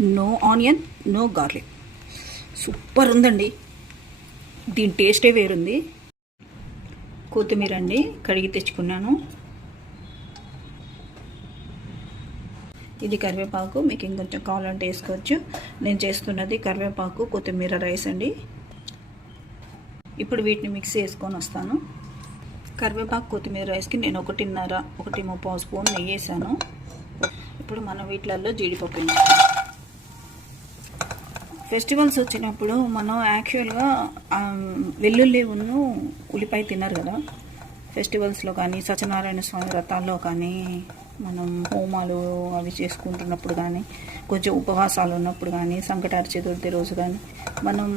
No onion no garlic. Super ఉందండి. దీని టేస్టే వేరుంది. కొత్తిమీర అండి కడిగి తెచ్చుకున్నాను. ఇది కరివేపాకు మీకు ఇంకొంచెం కావాలంటే వేసుకోవచ్చు. నేను చేస్తున్నది కరివేపాకు కొత్తిమీర రైస్ అండి. ఇప్పుడు వీటిని మిక్స్ చేసుకొని వస్తాను. కరివేపాకు కొత్తిమీర రైస్కి నేను ఒకటిన్నర ఒకటి ముప్పావు స్పూన్ నెయ్యి వేసాను ఇప్పుడు మనం వీటిలలో జీడిపప్పు వేసుకుంటాం ఫెస్టివల్స్ వచ్చినప్పుడు మనం యాక్చువల్గా వెల్లుల్లి ఉన్ను ఉల్లిపాయ తిన్నారు కదా. ఫెస్టివల్స్లో కానీ సత్యనారాయణ స్వామి వ్రతాల్లో కానీ మనం హోమాలు అవి చేసుకుంటున్నప్పుడు కానీ కొంచెం ఉపవాసాలు ఉన్నప్పుడు కానీ సంకటార చతుర్థి రోజు కానీ మనం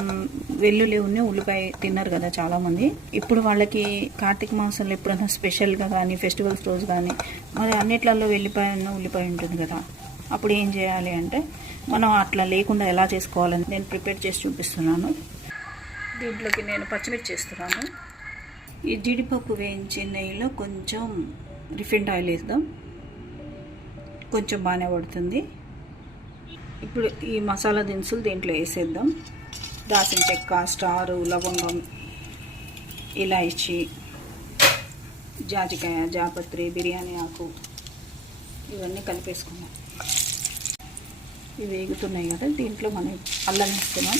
వెల్లుల్లి ఉన్ని ఉల్లిపాయ తిన్నారు కదా చాలామంది. ఇప్పుడు వాళ్ళకి కార్తీక మాసంలో ఎప్పుడైనా స్పెషల్గా కానీ ఫెస్టివల్స్ రోజు కానీ మరి అన్నిట్లలో వెల్లిపాయ ఉన్న ఉల్లిపాయ ఉంటుంది కదా. అప్పుడు ఏం చేయాలి అంటే మనం అట్లా లేకుండా ఎలా చేసుకోవాలని నేను ప్రిపేర్ చేసి చూపిస్తున్నాను. దీంట్లోకి నేను పచ్చిమిర్చి చేస్తున్నాను ఈ జీడిపప్పు వేయించి నెయ్యిలో కొంచెం రిఫైండ్ ఆయిల్ వేద్దాం. కొంచెం బాగానే పడుతుంది. ఇప్పుడు ఈ మసాలా దినుసులు దీంట్లో వేసేద్దాం. దాసిన చెక్క స్టారు లవంగం ఇలాయచి జాజికాయ జాపత్రి బిర్యానీ ఆకు ఇవన్నీ కలిపేసుకున్నాం ఇవి వేగుతున్నాయి కదా దీంట్లో మనం అల్లం వేస్తున్నాం.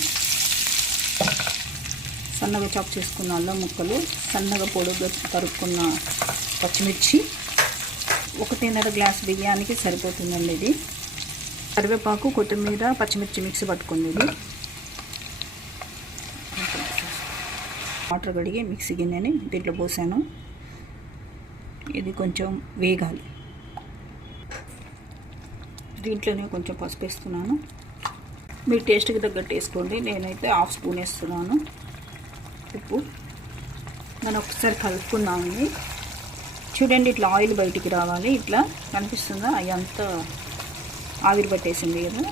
సన్నగా చాప్ చేసుకున్న అల్లం ముక్కలు సన్నగా పొడుగా తరుక్కున్న పచ్చిమిర్చి ఒకటిన్నర గ్లాస్ బియ్యానికి సరిపోతుందండి ఇది. కరివేపాకు కొత్తిమీర పచ్చిమిర్చి మిక్సీ పట్టుకుంది ఇది. వాటర్ కడిగి మిక్సీ గిన్నెని దీంట్లో పోసాను. ఇది కొంచెం వేగాలి. దీంట్లోనే కొంచెం పసుపు వేస్తున్నాను మీ టేస్ట్కి తగ్గట్టు వేసుకోండి. నేనైతే హాఫ్ స్పూన్ వేస్తున్నాను. ఉప్పు. మనం ఒకసారి కలుపుకుందామండి. చూడండి ఇట్లా ఆయిల్ బయటికి రావాలి. ఇట్లా కనిపిస్తుందా? అవి అంతా ఆవిరి పట్టేసింది కదా.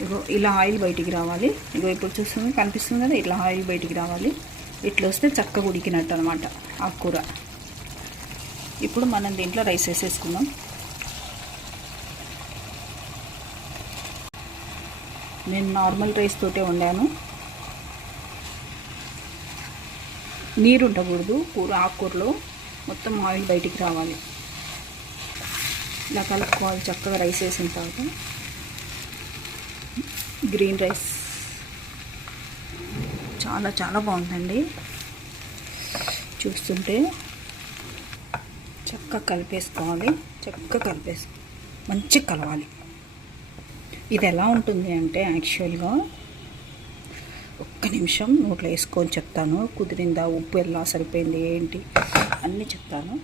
ఇగో ఇలా ఆయిల్ బయటికి రావాలి. ఇగో ఇప్పుడు చూస్తుంది కనిపిస్తుంది కదా ఇట్లా ఆయిల్ బయటికి రావాలి. ఇట్లా వస్తే చక్కగా ఉడికినట్టు అనమాట ఆకుకూర ఇప్పుడు మనం దీంట్లో రైస్ వేసేసుకుందాం. నేను నార్మల్ రైస్ తోటే వండాను. నీరు ఉండకూడదు కూర ఆకుకూరలో మొత్తం ఆయిల్ బయటికి రావాలి. ఇలా కలుపుకోవాలి చక్కగా రైస్ వేసిన తర్వాత. Green rice. చాలా చాలా బాగుందండి. చూస్తుంటే చక్కగా కలిపేసుకోవాలి చక్కగా కలిపేసుకో మంచిగా కలవాలి. ఇది ఎలా ఉంటుంది అంటే యాక్చువల్గా ఒక్క నిమిషం నోట్లో వేసుకొని చెప్తాను. కుదిరిందా? ఉప్పు ఎలా? సరిపోయింది? ఏంటి? అన్నీ చెప్తాను.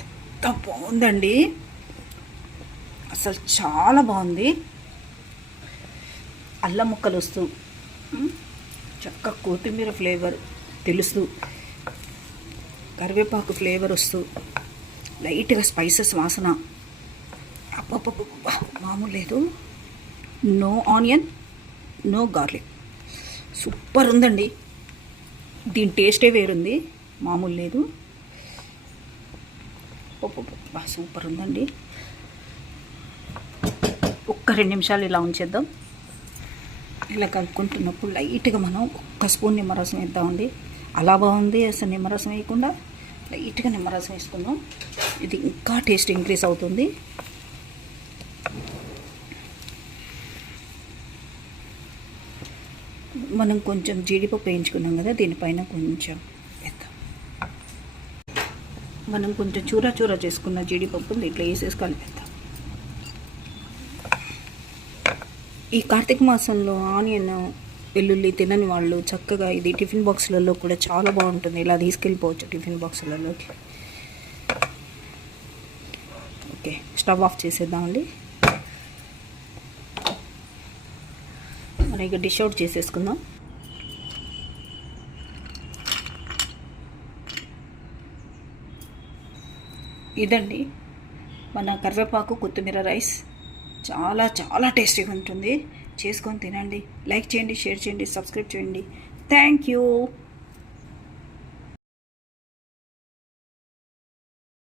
ఎంత బాగుందండి. అసలు చాలా బాగుంది. అల్లం ముక్కలు వస్తూ చక్క కొత్తిమీర ఫ్లేవర్ తెలుస్తూ కరివేపాకు ఫ్లేవర్ వస్తూ లైట్గా స్పైసెస్ వాసన. అబ్బబ్బబ్బబ్బా మామూలు లేదు. No onion no garlic. Super ఉందండి. దీని టేస్టే వేరుంది. మామూలు లేదు. సూపర్ ఉందండి. ఒక్క రెండు నిమిషాలు ఇలా ఉంచేద్దాం. ఇలా కలుపుకుంటున్నప్పుడు లైట్గా మనం ఒక్క స్పూన్ నిమ్మరసం వేద్దామండి. అలా బాగుంది అసలు నిమ్మరసం వేయకుండా. లైట్గా నిమ్మరసం వేసుకుందాం. ఇది ఇంకా టేస్ట్ ఇంక్రీజ్ అవుతుంది. మనం కొంచెం జీడిపప్పు వేయించుకున్నాం కదా దీనిపైన కొంచెం వేద్దాం. మనం కొంచెం చూర చూర చేసుకున్న జీడిపప్పుని ఇట్లా వేసేసి కలిపేద్దాం. ఈ కార్తీక మాసంలో ఆనియన్ వెల్లుల్లి తినని వాళ్ళు చక్కగా ఇది టిఫిన్ బాక్సులలో కూడా చాలా బాగుంటుంది. ఇలా తీసుకెళ్ళిపోవచ్చు టిఫిన్ బాక్సులలోకి. ఓకే స్టవ్ ఆఫ్ చేసేద్దామండి మరి ఇక డిష్ అవుట్ చేసేసుకుందాం. ఇదండి మన కరివేపాకు కొత్తిమీర రైస్. చాలా చాలా టేస్టీగా ఉంటుంది. చేసుకొని తినండి. లైక్ చేయండి షేర్ చేయండి సబ్స్క్రైబ్ చేయండి. Thank you.